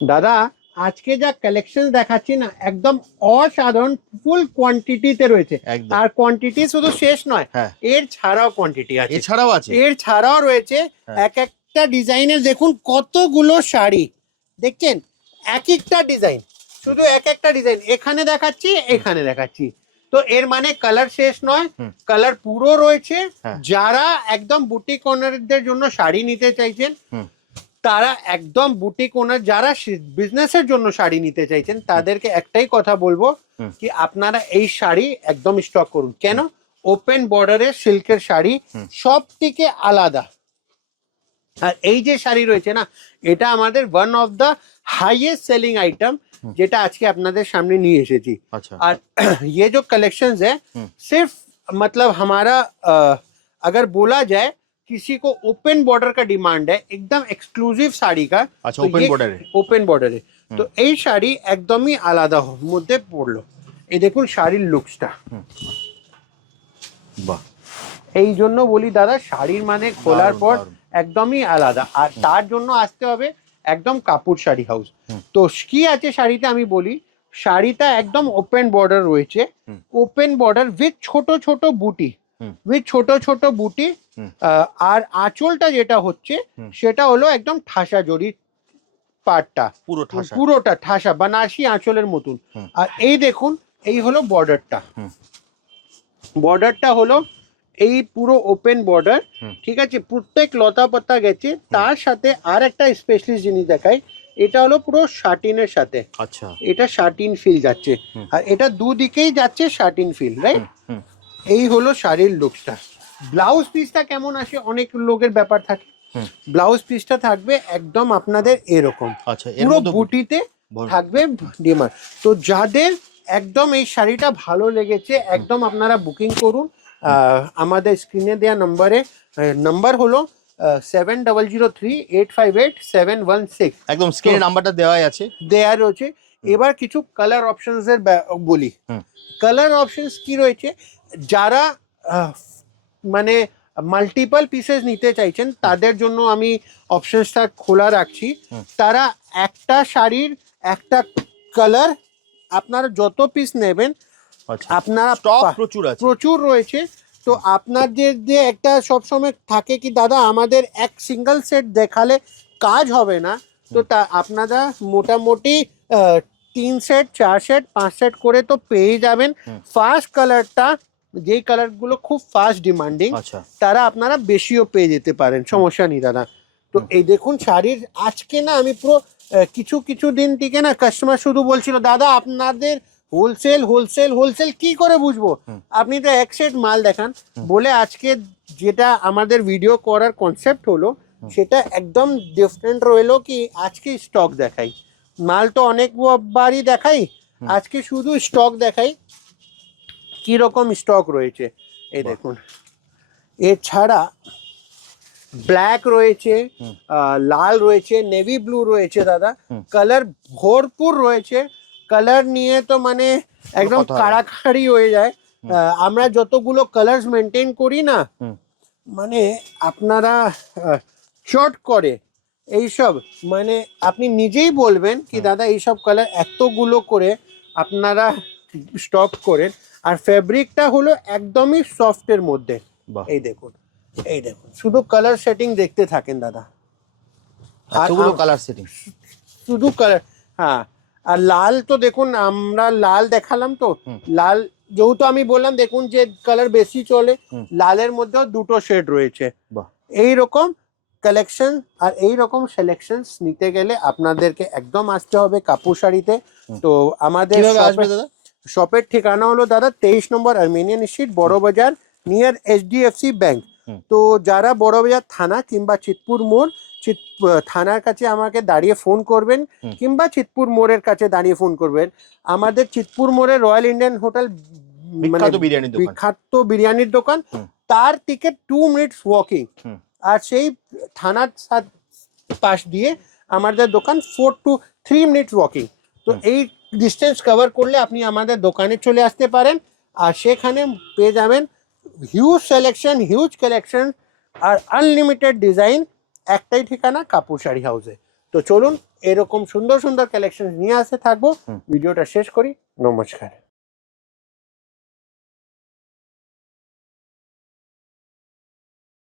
দাদা আজকে যা কালেকশন দেখাচ্ছি না একদম অসাধারণ, ফুল কোয়ান্টিটিতে রয়েছে। একদম। আর কোয়ান্টিটি শুধু শেষ নয়, হ্যাঁ, এর ছাড়াও কোয়ান্টিটি আছে, এছাড়াও আছে। এর ছাড়াও রয়েছে। হ্যাঁ। এক একটা ডিজাইনের দেখুন কতগুলো শাড়ি দেখছেন, এক একটা ডিজাইন, শুধু এক একটা ডিজাইন এখানে দেখাচ্ছি, এখানে দেখাচ্ছি। তো এর মানে কালার শেষ নয়, হুম। কালার পুরো রয়েছে। হ্যাঁ। যারা একদম বুটিক ওনারদের জন্য শাড়ি নিতে চাইছেন, হুম। তারা একদম বুটিক ওনার, যারা বিজনেসের জন্য শাড়ি নিতে চাইছেন, তাদেরকে একটাই কথা বলবো হুম। কি আপনারা এই শাড়ি একদম স্টক করুন। কেন? ওপেন বর্ডারের সিল্কের শাড়ি হুম। সব থেকে আলাদা। আর এই যে শাড়ি রয়েছে না, এটা আমাদের one of the highest selling item, যেটা আজকে আপনাদের সামনে নিয়ে এসেছি। अच्छा। और ये जो कलेक्शंस है सिर्फ मतलब हमारा अगर बोला जाए किसी को ओपन बॉर्डर का डिमांड है, एकदम एक्सक्लूसिव শাড়ি का। अच्छा, ओपन बॉर्डर है। ওপেন বর্ডারে তো এই শাড়ি একদমই আলাদা মধ্যে পড়লো। এই দেখুন শাড়ির লুকসটা, বাহ। এই জন্য বলি দাদা শাড়ির মানে খোলার দারুণ, পর দারুণ। একদমই আলাদা। আর তার জন্য আসতে হবে একদম কাপুর শাড়ি হাউস। তো কি আছে শাড়িতে আমি বলি, শাড়িটা একদম ওপেন বর্ডার রয়েছে, ওপেন বর্ডার উইথ ছোট ছোট বুটি, উইথ ছোট ছোট বুটি। আর আঁচলটা যেটা হচ্ছে সেটা হলো একদম ঠাসা জড়ি পাটটা, পুরো ঠাসা। পুরোটা ঠাসা বানারসি আঁচলের মতন। আর এই দেখুন এই হলো বর্ডারটা, বর্ডারটা হলো এই পুরো ওপেন বর্ডার, ঠিক আছে। প্রত্যেক লতা পাতা গেছে, তার সাথে আর একটা স্পেশালিস্ট জিনিস দেখাই, এটা হলো পুরো শাটিনের সাথে। আচ্ছা। এটা শাটিন ফিল যাচ্ছে, আর এটা দুদিকেই যাচ্ছে শাটিন ফিল, রাইট। এই হলো শাড়ির লুকসটা। ব্লাউজ পিসটা কেমন আসে অনেক লোকের ব্যাপার থাকে, ব্লাউজ পিসটা থাকবে একদম আপনাদের এরকম, আচ্ছা, পুরো বুটিতে থাকবে ডিমান্ড। তো যাদের একদম এই শাড়িটা ভালো লেগেছে একদম আপনারা বুকিং করুন। আমাদের স্ক্রিনে দেওয়া নাম্বারে, নাম্বার হলো 7003858716, একদম স্ক্রিনে নাম্বারটা দেওয়াই আছে, দেয়া রয়েছে। এবার কিছু কালার অপশনস এর বলি। কালার অপশনস কি রয়েছে, যারা মানে মাল্টিপল পিসেস নিতে চাইছেন তাদের জন্য আমি অপশনসটা খোলা রাখছি। তারা একটা শাড়ির একটা কালার, আপনারা যত পিস নেবেন আপনারা স্টক প্রচুর আছে, প্রচুর রয়েছে। তো আপনাদের যে একটা সবসময় থাকে কি দাদা আমাদের এক সিঙ্গেল সেট দেখালে কাজ হবে না, তো তা আপনারা মোটামুটি 3 সেট 4 সেট 5 সেট করে তো পেয়ে যাবেন। ফার্স্ট কালারটা, যেই কালারগুলো খুব ফাস্ট ডিমান্ডিং, তারা আপনারা বেশিও পেয়ে যেতে পারেন, সমস্যা নেই দাদা। তো এই দেখুন শাড়ির আজকে না আমি পুরো কিছু কিছু দিন থেকে না কাস্টমার শুধু বলছিল দাদা আপনাদের হোলসেল হোলসেল হোলসেল কি করে বুঝবো, আপনি তো এক সেট মাল দেখান। বলে আজকে যেটা আমাদের ভিডিও করার কনসেপ্ট হলো সেটা একদম ডিফারেন্ট রইলো, কি আজকে স্টক দেখাই, মাল তো অনেকবারই দেখাই, আজকে শুধু স্টক দেখাই কি রকম স্টক রয়েছে। এই দেখুন এছাড়া ব্ল্যাক রয়েছে, লাল রয়েছে, নেভি ব্লু রয়েছে দাদা, কালার ভরপুর রয়েছে। কালার নিয়ে তো মানে একদম কাড়াকাড়ি হয়ে যায়। আমরা যতগুলো কালার্স মেনটেন করি না, মানে আপনারা চট করে এইসব, মানে আপনি নিজেই বলবেন কি দাদা এইসব কালার এতগুলো করে আপনারা স্টক করেন। আর ফেব্রিকটা হলো একদমই সফটের মধ্যে। এই দেখুন, এই দেখুন শুধু কালার সেটিং দেখতে থাকেন দাদা, এতগুলো কালার সেটিং, শুধু কালার। হ্যাঁ, আর লাল তো দেখুন আমরা লাল দেখালাম, তো লাল যেহেতু আমি বললাম দেখুন যে কালার বেশি চলে, লালের মধ্যেও দুটো শেড রয়েছে। এই রকম কালেকশন আর এই রকম সিলেকশনস নিতে গেলে আপনাদেরকে একদম আসতে হবে কাপুর শাড়িতে। তো আমাদের শপের ঠিকানা হলো দাদা 23 নম্বর আর্মেনিয়ান স্ট্রিট, বড় বাজার, নিয়ার HDFC ব্যাংক। তো যারা বড় বাজার থানা কিংবা চিতপুর মোড়, থানার কাছে আমাকে দাঁড়িয়ে ফোন করবেন কিংবা চিতপুর মোড়ের কাছে দাঁড়িয়ে ফোন করবেন। আমাদের চিতপুর মোড়ে রয়্যাল ইন্ডিয়ান হোটেল, বিখ্যাত বিরিয়ানির দোকান, তার থেকে 2 মিনিটস ওয়াকিং। আর সেই থানার পাশ দিয়ে আমাদের দোকান 4 to 3 মিনিটস ওয়াকিং। তো এই ডিস্টেন্স কভার করলে আপনি আমাদের দোকানে চলে আসতে পারেন, আর সেখানে পেয়ে যাবেন হিউজ সিলেকশন, হিউজ কালেকশন আর আনলিমিটেড ডিজাইন। একটাই ঠিকানা কাপুর শাড়ি হাউসে। তো চলুন এরকম সুন্দর সুন্দর কালেকশন নিয়ে আসতে থাকবো। হুম। ভিডিওটা শেষ করি, নমস্কার।